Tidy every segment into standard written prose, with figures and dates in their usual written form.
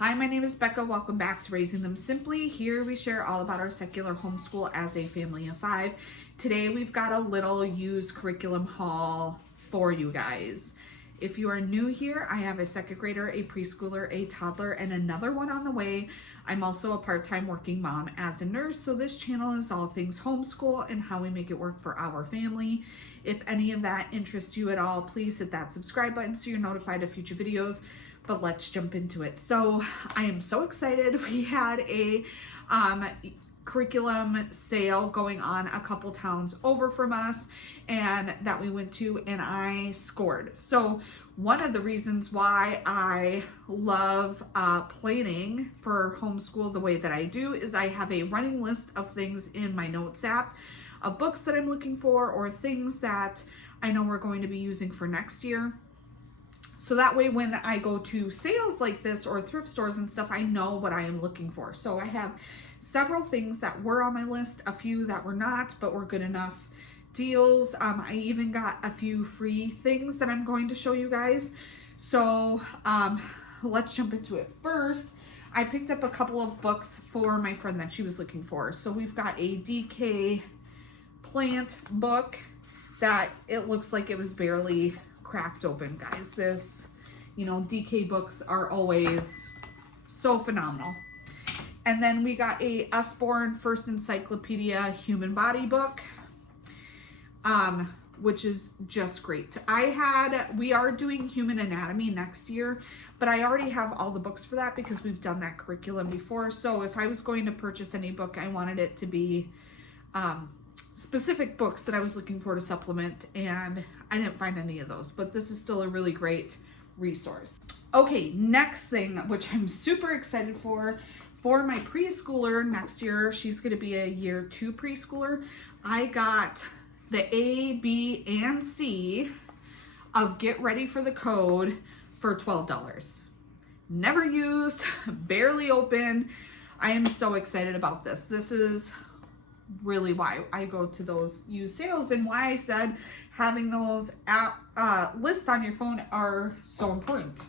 Hi, my name is Becca. Welcome back to Raising Them Simply. Here we share all about our secular homeschool as a family of 5. Today we've got a little used curriculum haul for you guys. If you are new here, I have a 2nd grader, a preschooler, a toddler, and another one on the way. I'm also a part-time working mom as a nurse, so this channel is all things homeschool and how we make it work for our family. If any of that interests you at all, please hit that subscribe button so you're notified of future videos. But let's jump into it. So I am so excited. We had a curriculum sale going on a couple towns over from us and that we went to, and I scored. So one of the reasons why I love planning for homeschool the way that I do is I have a running list of things in my notes app of books that I'm looking for or things that I know we're going to be using for next year. So that way when I go to sales like this or thrift stores and stuff, I know what I am looking for. So I have several things that were on my list, a few that were not, but were good enough deals. I even got a few free things that I'm going to show you guys. So let's jump into it. First, I picked up a couple of books for my friend that she was looking for. So we've got a DK plant book that it looks like it was barely cracked open, guys. This, DK books are always so phenomenal. And then we got a Usborne First Encyclopedia Human Body book, which is just great. We are doing human anatomy next year, but I already have all the books for that because we've done that curriculum before. So if I was going to purchase any book, I wanted it to be specific books that I was looking for to supplement, and I didn't find any of those, but this is still a really great resource. Okay, next thing, which I'm super excited for my preschooler next year, she's going to be a year 2 preschooler. I got the A, B, and C of Get Ready for the Code for $12. Never used, barely open. I am so excited about this. This is really why I go to those used sales and why I said having those lists on your phone are so important.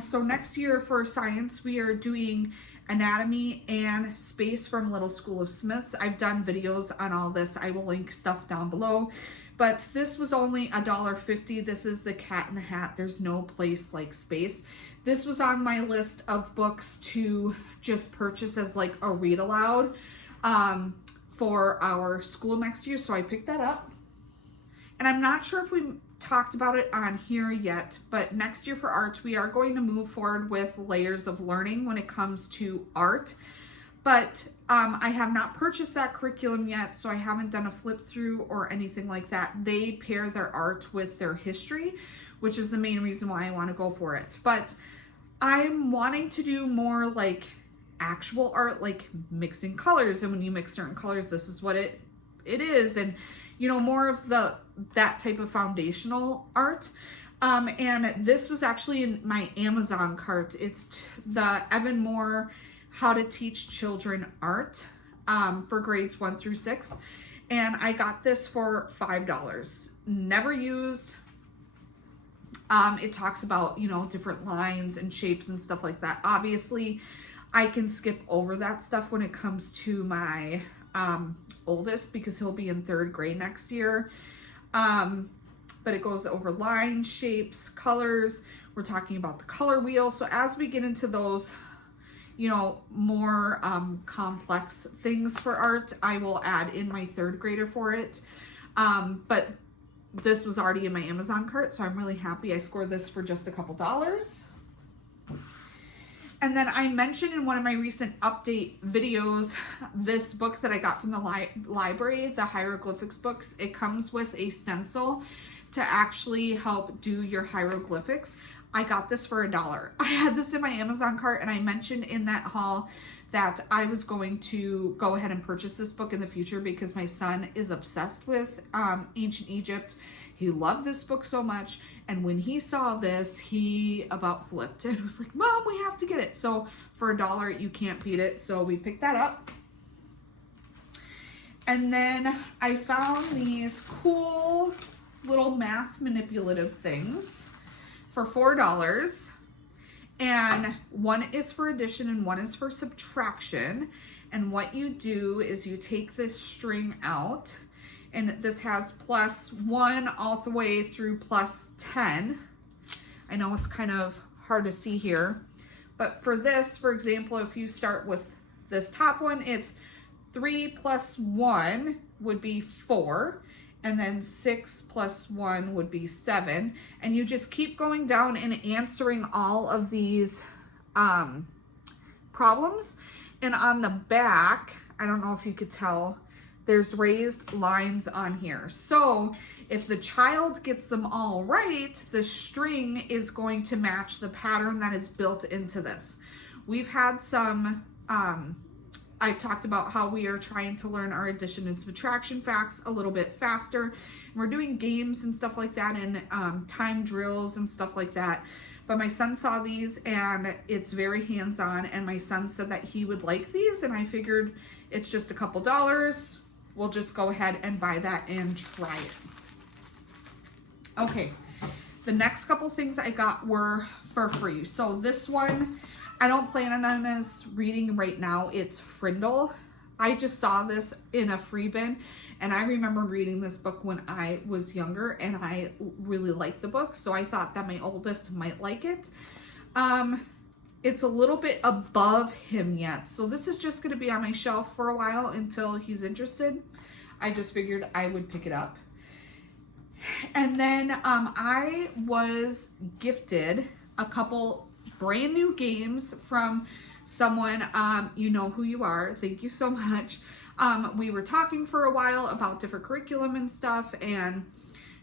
So next year for science, we are doing anatomy and space from Little School of Smiths. I've done videos on all this. I will link stuff down below, but this was only $1.50. This is the Cat in the Hat. There's no place like space. This was on my list of books to just purchase as like a read aloud for our school next year, so I picked that up. And I'm not sure if we talked about it on here yet, but next year for art, we are going to move forward with layers of learning when it comes to art. But I have not purchased that curriculum yet, so I haven't done a flip through or anything like that. They pair their art with their history, which is the main reason why I want to go for it. But I'm wanting to do more like actual art, like mixing colors, and when you mix certain colors, this is what it is, and more of that type of foundational art. And this was actually in my Amazon cart. It's the Evan Moore How to Teach Children Art for grades 1 through 6, and I got this for $5. Never used. It talks about different lines and shapes and stuff like that. Obviously I can skip over that stuff when it comes to my oldest because he'll be in 3rd grade next year. But it goes over lines, shapes, colors. We're talking about the color wheel. So as we get into those, more complex things for art, I will add in my 3rd grader for it. But this was already in my Amazon cart, so I'm really happy I scored this for just a couple dollars. And then I mentioned in one of my recent update videos, this book that I got from the library, the hieroglyphics books. It comes with a stencil to actually help do your hieroglyphics. I got this for $1. I had this in my Amazon cart, and I mentioned in that haul that I was going to go ahead and purchase this book in the future because my son is obsessed with ancient Egypt. He loved this book so much, and when he saw this, he about flipped and was like, Mom, we have to get it. So for $1, you can't beat it. So we picked that up. And then I found these cool little math manipulative things for $4. And one is for addition and one is for subtraction. And what you do is you take this string out, and this has +1 all the way through +10. I know it's kind of hard to see here, but for this, for example, if you start with this top one, it's 3 + 1 would be 4, and then 6 + 1 would be 7. And you just keep going down and answering all of these problems. And on the back, I don't know if you could tell, there's raised lines on here. So if the child gets them all right, the string is going to match the pattern that is built into this. We've had some, I've talked about how we are trying to learn our addition and subtraction facts a little bit faster. And we're doing games and stuff like that, and time drills and stuff like that. But my son saw these and it's very hands-on, and my son said that he would like these, and I figured it's just a couple dollars. We'll just go ahead and buy that and try it. Okay, the next couple things I got were for free. So this one, I don't plan on us reading right now. It's Frindle. I just saw this in a free bin, and I remember reading this book when I was younger, and I really liked the book, so I thought that my oldest might like it. It's a little bit above him yet, so this is just going to be on my shelf for a while until he's interested. I just figured I would pick it up. And then I was gifted a couple brand new games from someone, you know who you are. Thank you so much. We were talking for a while about different curriculum and stuff, and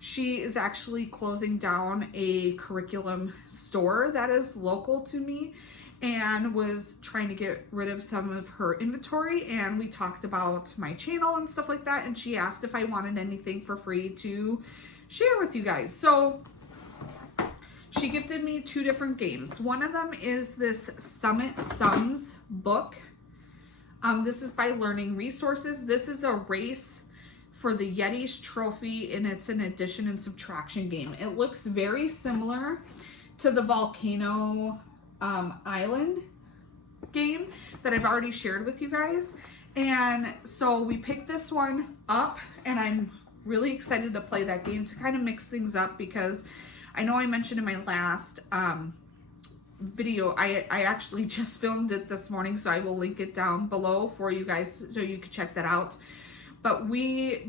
she is actually closing down a curriculum store that is local to me, and was trying to get rid of some of her inventory. And we talked about my channel and stuff like that, and she asked if I wanted anything for free to share with you guys. So she gifted me 2 different games. One of them is this Summit Sums book. This is by Learning Resources. This is a race for the Yeti's trophy, and it's an addition and subtraction game. It looks very similar to the Volcano Island game that I've already shared with you guys. And so we picked this one up, and I'm really excited to play that game to kind of mix things up, because I know I mentioned in my last video, I actually just filmed it this morning, so I will link it down below for you guys so you can check that out. But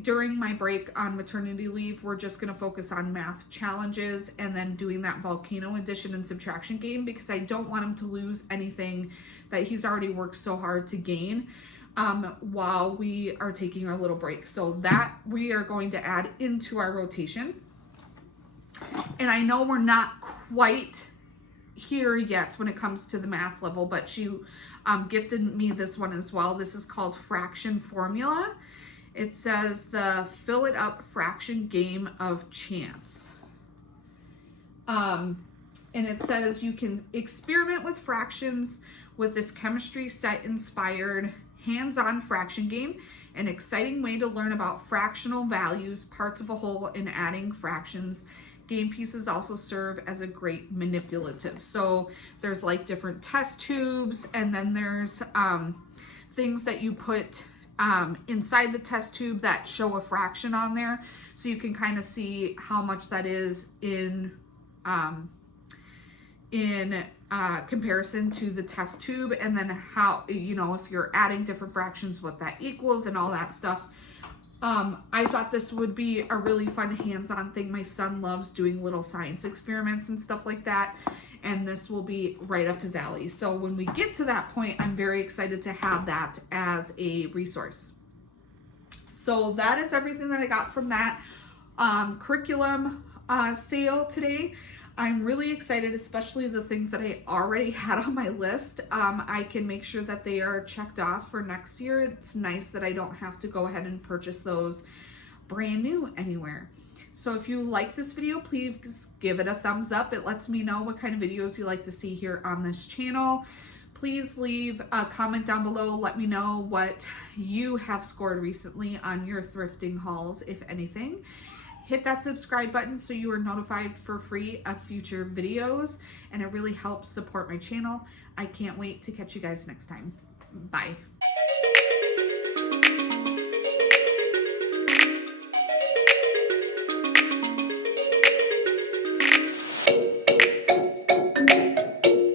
during my break on maternity leave, we're just going to focus on math challenges and then doing that volcano addition and subtraction game, because I don't want him to lose anything that he's already worked so hard to gain while we are taking our little break. So that we are going to add into our rotation. And I know we're not quite here yet when it comes to the math level, but she gifted me this one as well. This is called Fraction Formula. It says the Fill It Up Fraction Game of Chance. And it says you can experiment with fractions with this chemistry set inspired hands-on fraction game, an exciting way to learn about fractional values, parts of a whole, and adding fractions. Game pieces also serve as a great manipulative. So there's like different test tubes, and then there's things that you put inside the test tube that show a fraction on there, so you can kind of see how much that is in comparison to the test tube, and then how, you know, if you're adding different fractions, what that equals and all that stuff. I thought this would be a really fun hands-on thing. My son loves doing little science experiments and stuff like that, and this will be right up his alley. So when we get to that point, I'm very excited to have that as a resource. So that is everything that I got from that curriculum sale today. I'm really excited, especially the things that I already had on my list. I can make sure that they are checked off for next year. It's nice that I don't have to go ahead and purchase those brand new anywhere. So if you like this video, please give it a thumbs up. It lets me know what kind of videos you like to see here on this channel. Please leave a comment down below. Let me know what you have scored recently on your thrifting hauls, if anything. hit that subscribe button so you are notified for free of future videos, and it really helps support my channel. I can't wait to catch you guys next time. Bye.